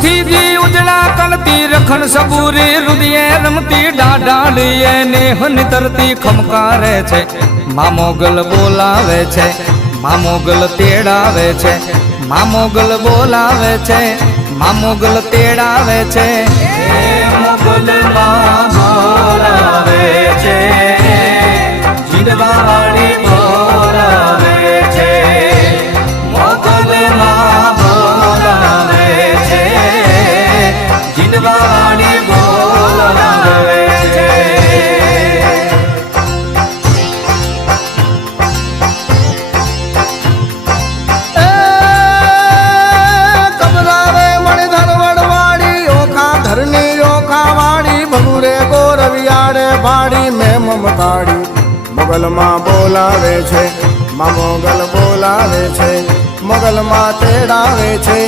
સુથી જી ઉજળા કલતી રખણ સબૂરી રુદિયે રમતી ડાઢાડીએ નેહની તરતી ખમકારે છે મા મોગલ બોલાવે છે મા મોગલ તેડાવે છે મા મોગલ બોલાવે છે મા મોગલ તેડાવે છે મોગલ માં બોલાવે છે જીડવાડી બોલાવે છે મોગલ માં બોલાવે છે જીડવાડી બોલાવે છે ભાડી મેં મમતાડી મોગલ માં બોલાવે છે મા મોગલ બોલાવે છે મોગલ માં તેડાવે છે